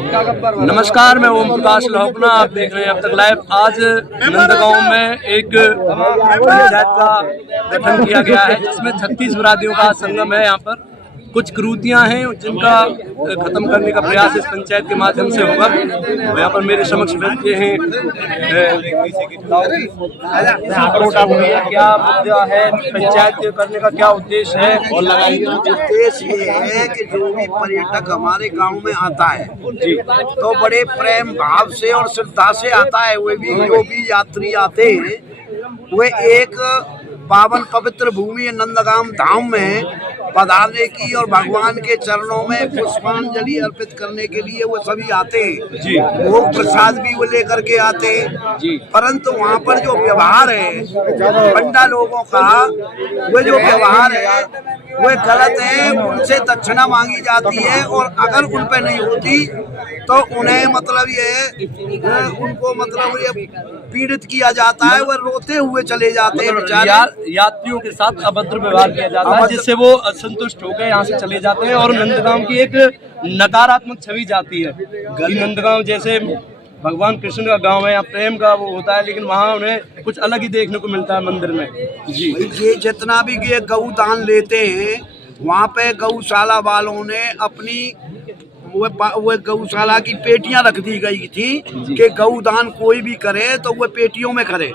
नमस्कार, मैं ओम प्रकाश लोहपना, आप देख रहे हैं अब तक लाइव। आज नंदगांव में एक पंचायत का गठन किया गया है जिसमें 36 बरादियों का संगम है। यहाँ पर कुछ कुरीतियां हैं जिनका खत्म करने का प्रयास इस पंचायत के माध्यम से होगा। यहाँ पर मेरे समक्ष बैठे हैं क्या मुद्दा है, पंचायत के करने का क्या उद्देश्य है? उद्देश्य ये है कि जो भी पर्यटक हमारे गांव में आता है तो बड़े प्रेम भाव से और श्रद्धा से आता है। वे भी जो भी यात्री आते हैं वे एक पावन पवित्र भूमि नंदगांव धाम में पधारने की और भगवान के चरणों में पुष्पांजलि अर्पित करने के लिए वो सभी आते हैं। भोग प्रसाद भी वो लेकर के आते हैं, परंतु वहाँ पर जो व्यवहार है पंडा लोगों का, वो जो व्यवहार है वो गलत है। उनसे दक्षिणा मांगी जाती है और अगर उन पे नहीं होती तो उन्हें मतलब ये उनको मतलब ये पीड़ित किया जाता है। वो रोते हुए चले जाते हैं बेचारे। यात्रियों के साथ अभद्र व्यवहार किया जाता है जिससे वो असंतुष्ट होकर यहाँ से चले जाते हैं और नंदगांव की एक नकारात्मक छवि जाती है कि नंदगांव जैसे भगवान कृष्ण का गांव है, यहाँ प्रेम का वो होता है, लेकिन वहाँ उन्हें कुछ अलग ही देखने को मिलता है मंदिर में। जी, ये जितना भी ये गौ दान लेते हैं वहाँ पे गौशाला वालों ने अपनी वो गौशाला की पेटियां रख दी गई थी कि गौ दान कोई भी करे तो वो पेटियों में करे,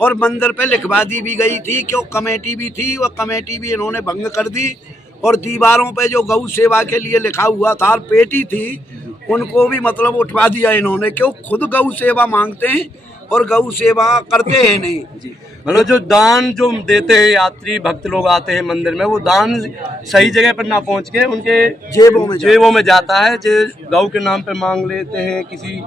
और मंदिर पे लिखवा दी भी गई थी। क्यों कमेटी भी थी, वो कमेटी भी इन्होंने भंग कर दी और दीवारों पे जो गौ सेवा के लिए लिखा हुआ था पेटी थी उनको भी मतलब उठवा दिया इन्होंने। क्यों खुद गौ सेवा मांगते हैं और गौ सेवा करते हैं नहीं। मतलब जो दान जो देते हैं यात्री भक्त लोग आते हैं मंदिर में, वो दान सही जगह पर ना पहुंच के उनके जेबों में जाता है, जो गौ के नाम पे मांग लेते हैं किसी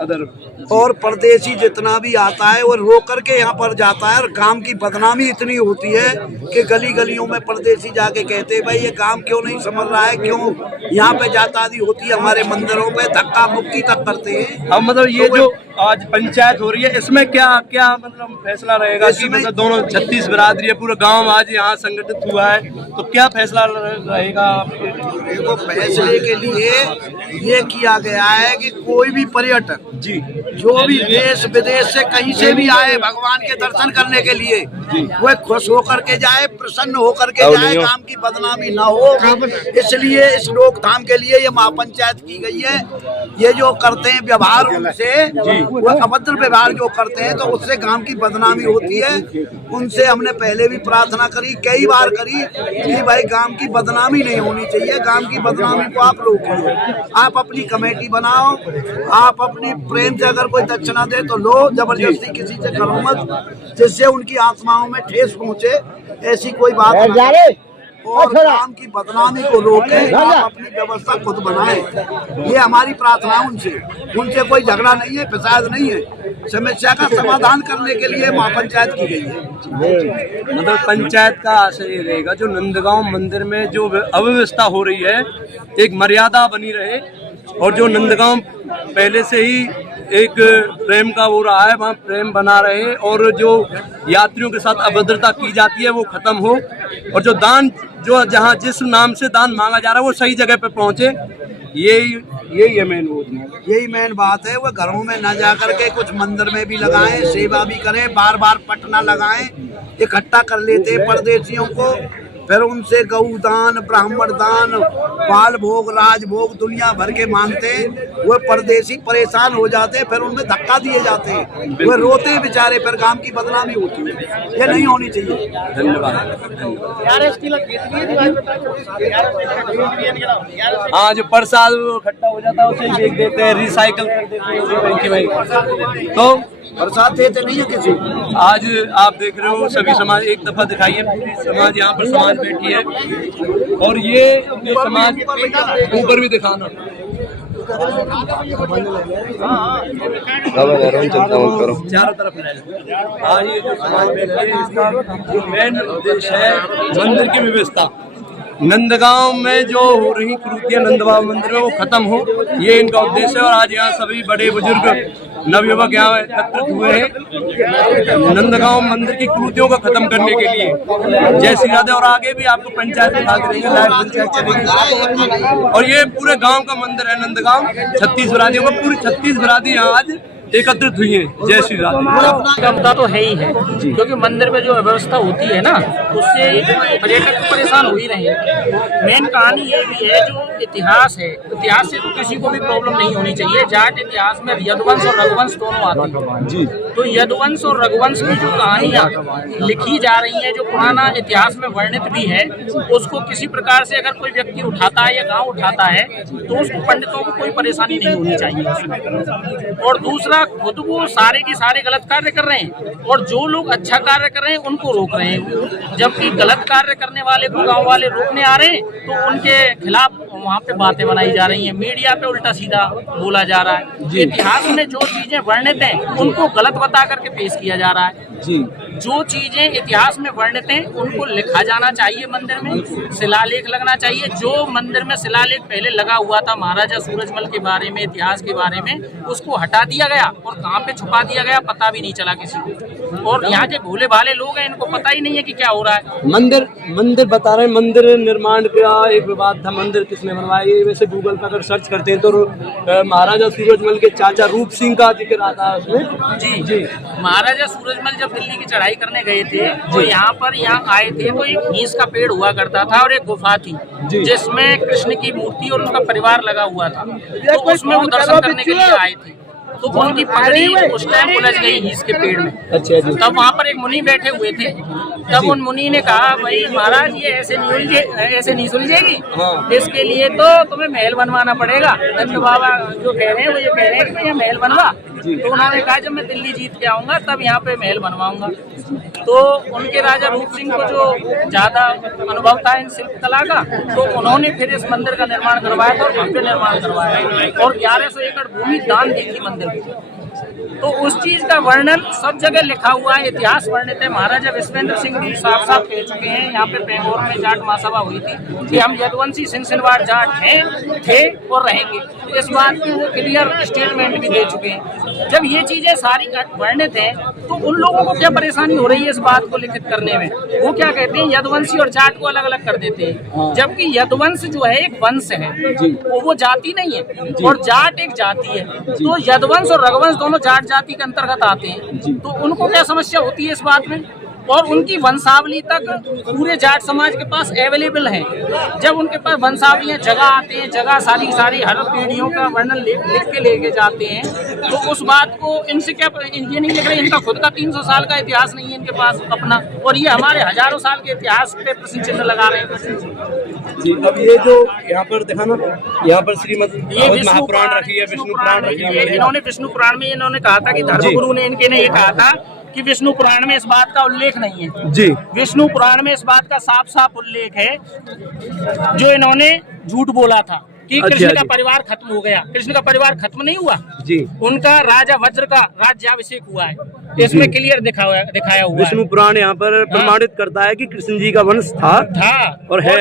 अदर। और परदेसी जितना भी आता है वो रो करके यहाँ पर जाता है और गांव की बदनामी इतनी होती है कि गली गलियों में परदेसी जाके कहते हैं भाई ये गांव क्यों नहीं समझ रहा है, क्यों यहाँ पे जातादी होती है हमारे मंदिरों पे, धक्का मुक्की तक करते हैं। अब मतलब ये जो आज पंचायत हो रही है इसमें क्या क्या मतलब फैसला रहेगा कि मतलब दोनों 36 बिरादरी है, पूरा गांव आज यहाँ संगठित हुआ है, तो क्या फैसला रहेगा? देखो फैसले के लिए ये किया गया है कि कोई भी पर्यटक जी जो भी देश विदेश से कहीं से भी आए भगवान के दर्शन करने के लिए वो खुश होकर के जाए, प्रसन्न होकर के जाए, काम की बदनामी ना हो। इसलिए इस रोकथाम के लिए ये महापंचायत की गई है। ये जो करते हैं व्यवहार उनसे, वो अभद्र व्यवहार जो करते हैं तो उससे गांव की बदनामी होती है। उनसे हमने पहले भी प्रार्थना करी, कई बार करी कि भाई गांव की बदनामी नहीं होनी चाहिए, गांव की बदनामी को आप रोकिए, आप अपनी कमेटी बनाओ, आप अपनी प्रेम से अगर कोई दक्षिणा दे तो लो, जबरदस्ती किसी से करो मत, जिससे उनकी आत्माओं में ठेस पहुंचे, ऐसी कोई बात नहीं। और काम की बदनामी को रोके, आप अपनी व्यवस्था खुद बनाएं। ये हमारी प्रार्थना है उनसे कोई झगड़ा नहीं है, फसाद नहीं है, समस्या का समाधान करने के लिए महापंचायत की गई है। मतलब पंचायत का आशय ये रहेगा जो नंदगांव मंदिर में जो अव्यवस्था हो रही है एक मर्यादा बनी रहे, और जो नंदगांव पहले से ही एक प्रेम का वो रहा है वहाँ प्रेम बना रहे, और जो यात्रियों के साथ अभद्रता की जाती है वो खत्म हो, और जो दान जो जहाँ जिस नाम से दान मांगा जा रहा है वो सही जगह पे पहुँचे। यही मेन वो यही मेन बात है। वो घरों में न जाकर के कुछ मंदिर में भी लगाएं, सेवा भी करें, बार बार पट न लगाएं। इकट्ठा कर लेते परदेशियों को, फिर उनसे गौदान, ब्राह्मण दान, बाल भोग, राजभोग दुनिया भर के मांगते हैं। वो परदेसी परेशान हो जाते हैं, फिर उनमें धक्का दिए जाते हैं, वो रोते हैं बेचारे, फिर गांव की बदनामी होती है। ये नहीं होनी चाहिए। धन्यवाद। हाँ, जो प्रसाद इकट्ठा हो जाता है उसे देख देते हैं, रिसाइकल कर देते हैं, तो प्रसाद देते नहीं है किसी। आज आप देख रहे हो सभी समाज एक दफा दिखाइए, पूरी समाज यहाँ पर समाज बैठी है, और ये समाज ऊपर भी दिखाना चारों तरफ आज ये जो समाज बैठी है इसका जो मेन उद्देश्य है मंदिर की व्यवस्था। नंदगांव में जो हो रही कृतियां नंदबाबा मंदिर में वो खत्म हो, ये इनका उद्देश्य है। और आज यहाँ सभी बड़े बुजुर्ग नवयुवक यहाँ एकत्रित हुए हैं नंदगांव मंदिर की कृतियों को खत्म करने के लिए। जय श्री राधे। और आगे भी आपको पंचायत दिखा करेंगे, लाइव पंचायत चलेगी। और ये पूरे गांव का मंदिर है नंदगांव। 36 बरादियों का, पूरी 36 बरादी यहाँ आज एकत्रित हुई है। जय श्री राधे। का मुद्दा तो है ही है, क्योंकि मंदिर में जो व्यवस्था होती है ना, उससे पर्यटक तो परेशान हो ही रहे हैं। मेन कहानी ये भी है, जो इतिहास है, इतिहास से तो किसी को भी प्रॉब्लम नहीं होनी चाहिए। जाट इतिहास में यदुवंश और रघुवंश दोनों आते हैं जी। तो यदुवंश और रघुवंश की जो कहानियाँ लिखी जा रही हैं, जो पुराना इतिहास में वर्णित भी है, उसको किसी प्रकार से अगर कोई व्यक्ति उठाता है या गाँव उठाता है, तो उसको पंडितों को कोई परेशानी नहीं होनी चाहिए। और दूसरा, खुद वो सारे के सारे गलत कार्य कर रहे हैं, और जो लोग अच्छा कार्य कर रहे हैं उनको रोक रहे हैं। जबकि गलत कार्य करने वाले को गांव वाले रोकने आ रहे हैं, तो उनके खिलाफ वहाँ पे बातें बनाई जा रही हैं। मीडिया पे उल्टा सीधा बोला जा रहा है। इतिहास में जो चीजें वर्णित हैं उनको गलत बता करके पेश किया जा रहा है जी। जो चीजें इतिहास में वर्णित हैं उनको लिखा जाना चाहिए, मंदिर में शिलालेख लगना चाहिए। जो मंदिर में शिलालेख पहले लगा हुआ था महाराजा सूरजमल के बारे में, इतिहास के बारे में, उसको हटा दिया गया और कहाँ पे छुपा दिया गया पता भी नहीं चला किसी को। और यहाँ के भोले भाले लोग हैं, इनको पता ही नहीं है कि क्या हो रहा है। मंदिर बता रहे हैं, मंदिर निर्माण का एक विवाद था, मंदिर किसने बनवाया। ये वैसे गूगल पर अगर सर्च करते हैं तो महाराजा सूरजमल के चाचा रूप सिंह का जिक्र आता है उसमें। जी। महाराजा सूरजमल जब दिल्ली की चढ़ाई करने गए थे, तो यहाँ आए थे, तो एक नीस का पेड़ हुआ करता था और एक गुफा थी जिसमें कृष्ण की मूर्ति और उनका परिवार लगा हुआ था। तो उसमें वो दर्शन करने के लिए आए थे, तो उनकी पगड़ी उस टाइम उलझ गई नीस के पेड़ में। अच्छा जी। तब वहाँ पर एक मुनि बैठे हुए थे। तब उन मुनि ने कहा, भाई महाराज ये ऐसे नहीं सुलझेगी, इसके लिए तो तुम्हें महल बनवाना पड़ेगा। नंद बाबा जो कह रहे हैं वो ये कह रहे हैं कि ये महल बनवा। तो उन्होंने कहा, जब मैं दिल्ली जीत के आऊंगा तब यहाँ पे महल बनवाऊंगा। तो उनके राजा रूप सिंह को जो ज्यादा अनुभव था इन शिल्प कला का, तो उन्होंने फिर इस मंदिर का निर्माण करवाया था और भव्य निर्माण करवाया और 1100 एकड़ भूमि दान दी थी मंदिर को। तो उस चीज का वर्णन सब जगह लिखा हुआ है, इतिहास वर्णित है। महाराजा विश्वेंद्र सिंह भी साफ साफ कह चुके हैं, यहाँ पे पेंगोर में जाट महासभा हुई थी कि हम यदुवंशी सिलसिलेवार जाट थे और रहेंगे। तो इस बात की वो क्लियर स्टेटमेंट भी दे चुके हैं। जब ये चीजें सारी वर्णित हैं, तो उन लोगों को क्या परेशानी हो रही है इस बात को लिखित करने में। वो क्या कहते हैं, यदुवंशी और जाट को अलग अलग कर देते हैं, जबकि यदुवंश जो है एक वंश है, वो जाति नहीं है, और जाट एक जाति है। तो यदुवंश और रघुवंश दोनों जाट जाति के अंतर्गत आते हैं। तो उनको क्या समस्या होती है इस बात में, और उनकी वंशावली तक पूरे जाट समाज के पास अवेलेबल है। जब उनके पास वंशावलियां जगह आते हैं, जगह सारी हर पीढ़ियों का वर्णन लिख के लेके जाते हैं, तो उस बात को इनसे क्या ये नहीं लिख रहे, इनका खुद का 300 साल का इतिहास नहीं है इनके पास अपना, और ये हमारे हजारों साल के इतिहास पे प्रश्न चिन्ह लगा रहे हैं जी। अब ये जो यहाँ पर देखा ना, यहाँ पर श्रीमद महापुराण रखी है, विष्णु पुराण रखी है। इन्होंने विष्णु पुराण में इन्होंने कहा था कि धर्मगुरु ने ये कहा था कि विष्णु पुराण में इस बात का उल्लेख नहीं है जी। विष्णु पुराण में इस बात का साफ साफ उल्लेख है, जो इन्होंने झूठ बोला था कि कृष्ण का परिवार खत्म हो गया। कृष्ण का परिवार खत्म नहीं हुआ जी, उनका राजा वज्र का राज्याभिषेक हुआ है, इसमें क्लियर दिखाया हुआ। विष्णु पुराण यहाँ पर प्रमाणित करता है कि कृष्ण जी का वंश था और है,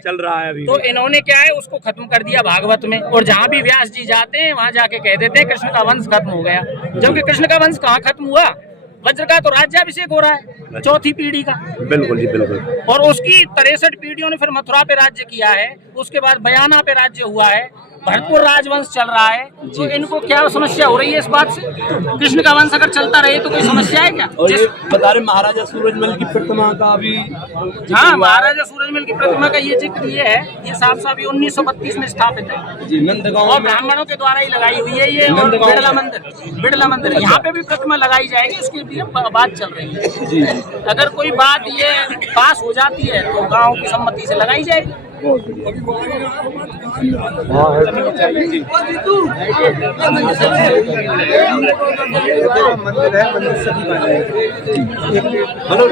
चल रहा है अभी। तो इन्होंने क्या है, उसको खत्म कर दिया भागवत में, और जहाँ भी व्यास जी जाते हैं वहाँ जाके कह देते हैं कृष्ण का वंश खत्म हो गया, जबकि कृष्ण का वंश कहाँ खत्म हुआ। वज्र का तो राज्याभिषेक हो रहा है, चौथी पीढ़ी का। बिल्कुल जी, बिल्कुल। और उसकी 63 पीढ़ियों ने फिर मथुरा पे राज्य किया है, उसके बाद बयाना पे राज्य हुआ है, भरतपुर राजवंश चल रहा है। तो इनको क्या समस्या हो रही है इस बात से? कृष्ण का वंश अगर चलता रहे तो कोई समस्या है क्या? और बता रहे महाराजा सूरजमल की प्रतिमा का भी, हाँ, महाराजा सूरजमल की प्रतिमा का ये जिक्र ये है, ये साफ 1932 में स्थापित है जी, नंदगांव, और ब्राह्मणों के द्वारा ही लगाई हुई है ये। बिड़ला मंदिर यहाँ पे भी प्रतिमा लगाई जाएगी, उसकी भी बात चल रही है जी। अगर कोई बात ये पास हो जाती है तो गाँव की सम्मति से लगाई जाएगी।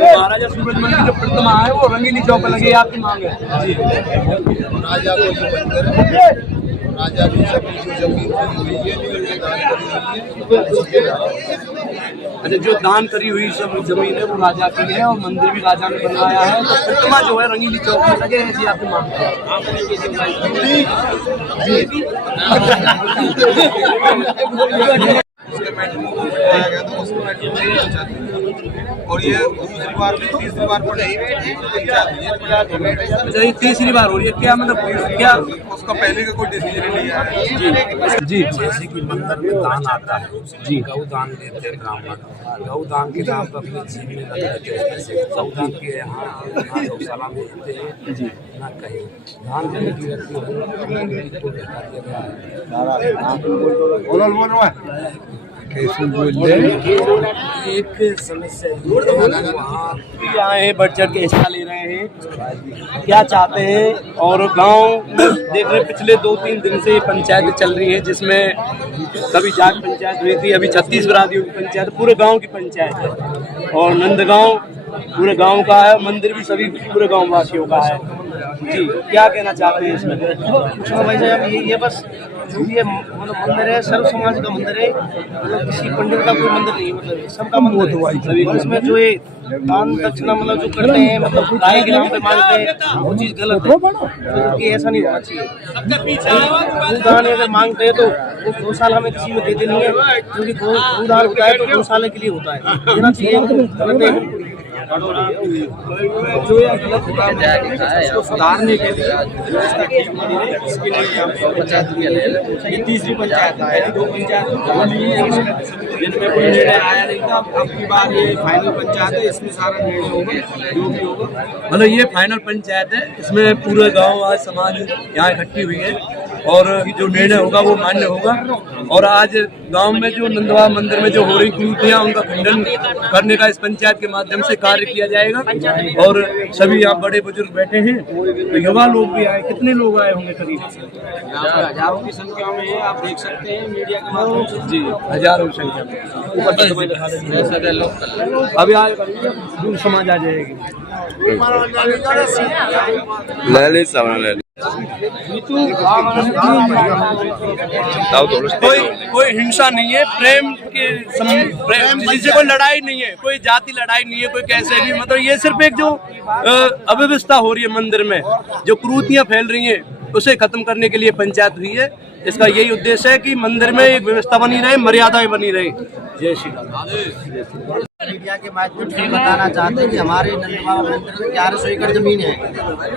महाराजा सूरजमल की जो प्रतिमा है वो रंगीली चौक पर लगी, आपकी मांग है जी। राजा को जो मंदिर है, राजा की सभी जो जमीन हुई है, उसके अच्छा, जो दान करी हुई सब जमीन है वो राजा की है और मंदिर भी राजा ने बनवाया है। तो प्रतिमा जो है रंगीली चौक में लगे हैं जी, आपको मालूम है। और ये दूसरी बार भी तीसरी बार पड़े अच्छा, ये तीसरी बार हो रही है। क्या मतलब क्या उसका पहले का कोई डिसीजन नहीं है जी? जैसे कि मंदिर में दान आता है जी, गौ दान देते हैं ब्राह्मण, गौ दान के नाम पर अपने जीवन में लग देते हैं। गौ दान के यहाँ गौशाला में देते हैं जी, ना कहीं दान देने की व्यक्ति एक समस्या आए हैं, बढ़ चढ़ के हिस्सा ले रहे हैं, क्या चाहते हैं। और गांव में देख रहे पिछले 2-3 दिन से पंचायत चल रही है, जिसमें कभी जाट पंचायत हुई थी, अभी 36 बरादियों की पंचायत, पूरे गांव की पंचायत है। और नंदगांव पूरे गांव का है, मंदिर भी सभी पूरे गांव वासियों का है जी। क्या कहना चाहते हैं इसमें? भाई साहब ये बस जो भी मतलब मंदिर है, सर्व समाज का मंदिर है, मतलब किसी पंडित का कोई मंदिर नहीं है, मतलब सबका मंदिर है। इसमें जो ये दान दक्षिणा मतलब जो करते हैं, मतलब गाय के नाम पे मांगते हैं, वो चीज़ गलत है, क्योंकि ऐसा नहीं होना चाहिए। दान अगर मांगते हैं तो वो गौशाला में किसी में देते नहीं है, क्योंकि गोदान होता है तो गौशाला के लिए होता है, देना चाहिए। जो ये गलत हो रहा है उसको सुधारने के लिए इसके लिए ये तीसरी पंचायत है, 2 पंचायत जिनमें कोई निर्णय आया नहीं था। अब की बार ये फाइनल पंचायत है, इसमें सारा निर्णय होगा जो भी होगा। मतलब ये फाइनल पंचायत है, इसमें पूरे गांव आज समाज यहाँ इकट्ठी हुई है और जो निर्णय होगा वो मान्य होगा। और आज गांव में जो नंदवा मंदिर में जो हो रही कुरीतियाँ, उनका खंडन करने का इस पंचायत के माध्यम से कार्य किया जाएगा। और सभी यहाँ बड़े बुजुर्ग बैठे हैं, तो युवा लोग भी आए। कितने लोग आए होंगे? करीब हजारों की संख्या में है, आप देख सकते हैं मीडिया के माध्यम से जी, हजारों की संख्या में। अभी आज दूर समाज आ जाएगी। कोई हिंसा नहीं है, प्रेम किसी से कोई लड़ाई नहीं है, कोई जाति लड़ाई नहीं है, कोई कैसे नहीं। मतलब ये सिर्फ एक जो अव्यवस्था हो रही है मंदिर में, जो कुरीतियां फैल रही हैं, उसे खत्म करने के लिए पंचायत हुई है। इसका यही उद्देश्य है कि मंदिर में एक व्यवस्था बनी रहे, मर्यादाएं बनी रहे। जय श्री राम। मीडिया के माध्यम से बताना चाहते हैं कि हमारे नंदवा मंदिर में 1100 एकड़ जमीन है,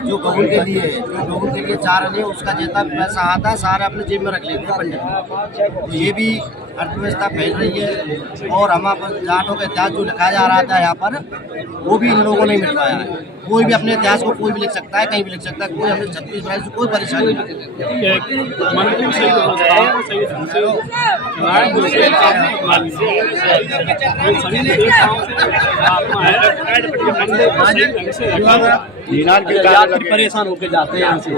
जो गऊ के लिए है, जो गऊ के लिए चारण है, उसका जितना पैसा आता है सारा अपने जेब में रख लेते हैं पंडित। ये भी अर्थव्यवस्था फैल रही है और हमारे जाटों का इतिहास जो लिखा जा रहा था यहाँ पर, वो भी इन लोगों ने मिट पाया है। कोई भी अपने इतिहास को कोई भी लिख सकता है, कहीं भी लिख सकता है, कोई हमें 36 बरस से कोई परेशानी नहीं। यात्री परेशान होके जाते हैं यहाँ से,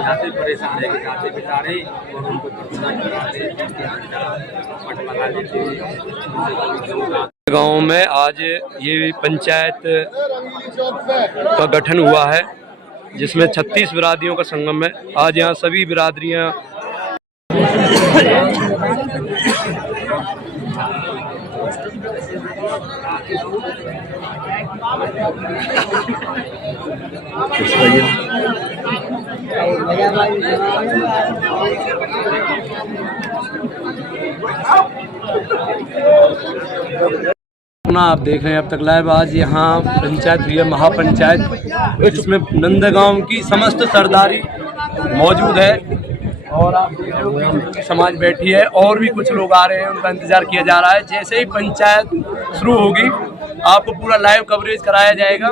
गांव में आज ये पंचायत का गठन हुआ है, जिसमें 36 बिरादरियों का संगम है। आज यहाँ सभी बिरादरियाँ आप देख रहे हैं अब तक लाइव। आज यहाँ पंचायत हुई है, महापंचायत, जिसमें नंदगांव की समस्त सरदारी मौजूद है और आप देख रहे हो कि समाज बैठी है और भी कुछ लोग आ रहे हैं, उनका इंतजार किया जा रहा है। जैसे ही पंचायत शुरू होगी आपको पूरा लाइव कवरेज कराया जाएगा।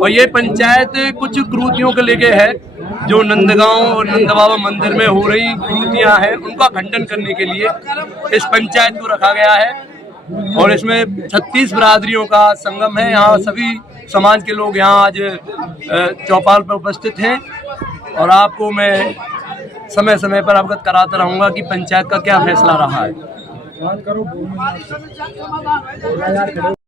और ये पंचायत कुछ कुरीतियों को लेके है, जो नंदगांव और नंदबाबा मंदिर में हो रही कुरीतियां हैं, उनका खंडन करने के लिए इस पंचायत को रखा गया है। और इसमें 36 बिरादरियों का संगम है। यहाँ सभी समाज के लोग यहाँ आज चौपाल पर उपस्थित हैं और आपको मैं समय समय पर अवगत कराता रहूँगा कि पंचायत का क्या फैसला रहा है।